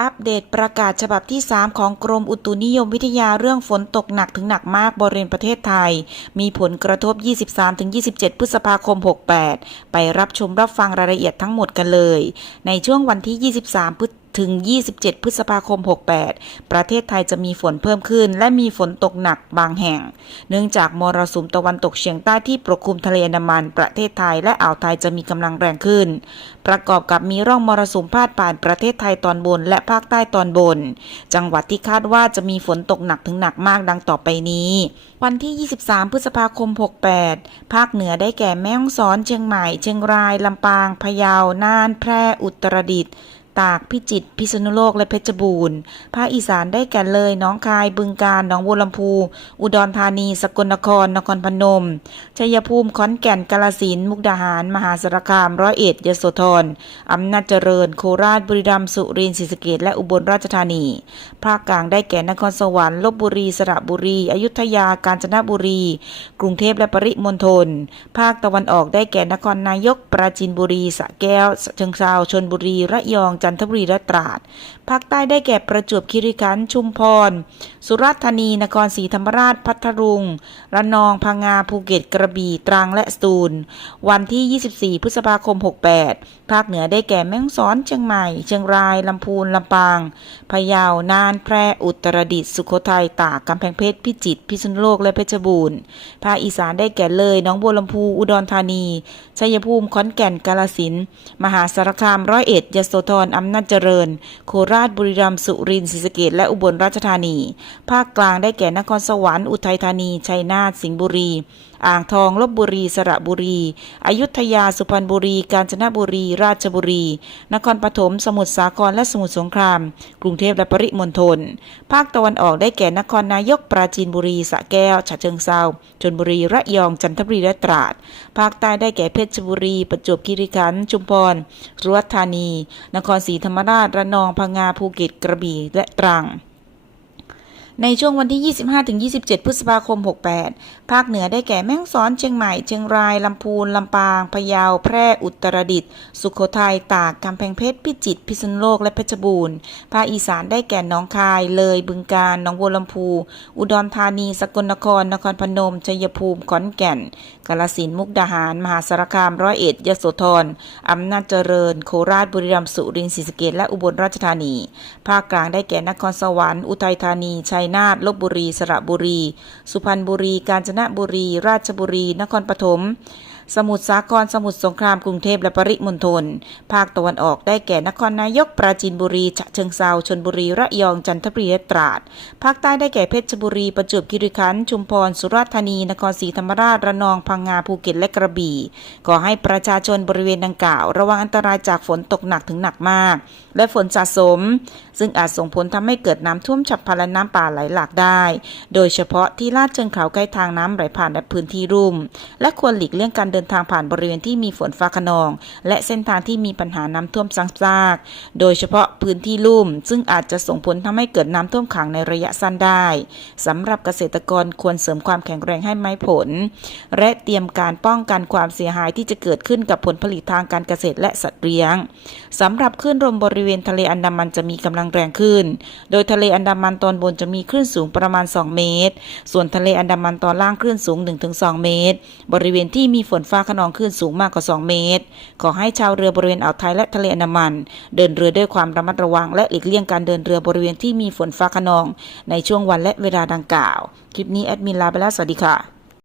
อัปเดตประกาศฉบับที่ 3 ของกรมอุตุนิยมวิทยาเรื่องฝนตกหนักถึงหนักมากบริเวณประเทศไทย มีผลกระทบ 23-27 พฤษภาคม 68 ไปรับชมรับฟังรายละเอียดทั้งหมดกันเลย ในช่วงวันที่ 23 พฤษ ถึง 27 พฤษภาคม 68 ประเทศไทยจะมีฝนเพิ่มขึ้น และมีฝนตกหนักบางแห่ง เนื่องจากมรสุมตะวันตกเฉียงใต้ที่ปกคลุมทะเลอันดามัน ประเทศไทยและอ่าวไทยจะมีกำลังแรงขึ้น ประกอบกับมีร่องมรสุมพาดผ่านประเทศไทยตอนบน และภาคใต้ตอนบน จังหวัดที่คาดว่าจะมีฝนตกหนักถึงหนักมากดังต่อไปนี้ วันที่ 23 พฤษภาคม 68 ภาคเหนือได้แก่แม่ฮ่องสอน เชียงใหม่ เชียงราย ลำปาง พะเยา น่าน แพร่ อุตรดิตถ์ ตาก พิจิตร พิษณุโลก และเพชรบูรณ์ ภาคอีสานได้แก่เลย น้องคาย บึงกาฬ หนองบัวลำพู อุดรธานี สกลนคร นครพนม ชัยภูมิ ขอนแก่น กาฬสินธุ์ มุกดาหาร มหาสารคาม ร้อยเอ็ด ยโสธร อำนาจเจริญ โคราช บุรีรัมย์ สุรินทร์ ศรีสะเกษและอุบลราชธานี ภาคกลางได้แก่นครสวรรค์ ลบบุรี สระบุรี อยุธยา กาญจนบุรี กรุงเทพและปริมณฑล ภาคตะวันออกได้แก่นครนายก ปราจีนบุรี สระแก้วเชิงเทราชนบุรี ระยองจันทบุรีและตราด ภาคใต้ได้แก่ประจวบคีรีขันธ์ชุมพร สุราษฎร์ธานี นครศรีธรรมราช พัทลุง ระนอง พังงา ภูเก็ต กระบี่ ตรัง และสตูล วันที่ 24 พฤษภาคม 68 ภาคเหนือได้แก่แม่ฮ่องสอน เชียงใหม่ เชียงราย ลำพูน ลำปาง พะเยา น่าน แพร่ อุตรดิตถ์ สุโขทัย ตาก กำแพงเพชร พิจิตร พิษณุโลก และเพชรบูรณ์ ภาคอีสานได้แก่เลยหนองบัวลำพู อุดรธานี ชัยภูมิ ขอนแก่น กาฬสินธุ์ มหาสารคาม ร้อยเอ็ด ยโสธรอำนาจเจริญ โคราชบุรีรัมย์สุรินทร์ศรีสะเกษและอุบลราชธานี ภาคกลางได้แก่นครสวรรค์อุทัยธานีชัยนาทสิงห์บุรีอ่างทองลบบุรีสระบุรี อยุธยาสุพรรณบุรี กาญจนบุรี ราชบุรี นครปฐมสมุทรสาครและสมุทรสงคราม กรุงเทพและปริมณฑลภาคตะวันออกได้แก่นครนายกปราจีนบุรีสระแก้วฉะเชิงเทราชลบุรีระยองจันทบุรีและตราด ภาคใต้ได้แก่เพชรบุรี ประจวบคีรีขันธ์ชุมพรสุราษฎร์ธานี นครศรีธรรมราชระนองพังงาภูเก็ตกระบี่และตรัง ในช่วงวันที่ 25-27 พฤษภาคม 68 ภาคเหนือได้แก่แม่ฮ่องสอน เชียงใหม่ เชียงราย ลำพูน ลำปาง พะเยา แพร่ อุตรดิตถ์ สุโขทัย ตาก กำแพงเพชร พิจิตร พิษณุโลก และเพชรบูรณ์ ภาคอีสานได้แก่หนองคาย เลย บึงกาฬ หนองบัวลำพู อุดรธานี สกลนคร นครพนม ชัยภูมิ ขอนแก่น กาฬสินธุ์ มุกดาหาร มหาสารคาม ร้อยเอ็ด ยโสธร อำนาจเจริญ โคราช บุรีรัมย์ สุรินทร์ ศรีสะเกษและอุบลราชธานี ภาคกลางได้แก่นครสวรรค์ อุทัยธานี ชัยนาทลบบุรี สระบุรี สุพรรณบุรี กาญจนบุรี ราชบุรี นครปฐม สมุทรสาครสมุทรสงครามกรุงเทพและปริมณฑลภาคตะวันออกได้แก่นครนายกปราจีนบุรีฉะเชิงเทราชลบุรีระยองจันทบุรีและตราด ภาคใต้ได้แก่เพชรบุรีประจวบคีรีขันธ์ชุมพรสุราษฎร์ธานี นครศรีธรรมราชระนองพังงาภูเก็ตและกระบี่ขอให้ประชาชนบริเวณดังกล่าว ระวังอันตรายจากฝนตกหนักถึงหนักมาก และฝนสะสม ซึ่งอาจส่งผลทำให้เกิดน้ำท่วมฉับพลันและน้ำป่าไหลหลากได้ โดยเฉพาะที่ลาดเชิงเขาใกล้ทางน้ำไหลผ่านและพื้นที่รุ่ม และควรหลีกเลี่ยงการเดินดินทางผ่านบริเวณที่มีฝนฟ้าขนอง และเส้นทางที่มีปัญหาน้ำท่วมซ้ำซาก โดยเฉพาะพื้นที่ลุ่ม ซึ่งอาจจะส่งผลทำให้เกิดน้ำท่วมขังในระยะสั้นได้สำหรับเกษตรกรควรเสริมความแข็งแรงให้ไม้ผล และเตรียมการป้องกันความเสียหายที่จะเกิดขึ้นกับผลผลิตทางการเกษตรและสัตว์เลี้ยงสำหรับคลื่นลมบริเวณทะเลอันดามันจะมีกำลังแรงขึ้น โดยทะเลอันดามันตอนบนจะมีคลื่นสูงประมาณ 2 เมตร ส่วนทะเลอันดามันตอนล่างคลื่นสูง 1-2 เมตร บริเวณที่มีฝนฟ้าขนองคลื่นสูงมากกว่า 2 เมตร ขอให้ชาวเรือบริเวณอ่าวไทยและทะเลอันดามัน เดินเรือด้วยความระมัดระวัง และหลีกเลี่ยงการเดินเรือบริเวณที่มีฝนฟ้าขนอง ในช่วงวันและเวลาดังกล่าว คลิปนี้แอดมินลาไปแล้วสวัสดีค่ะ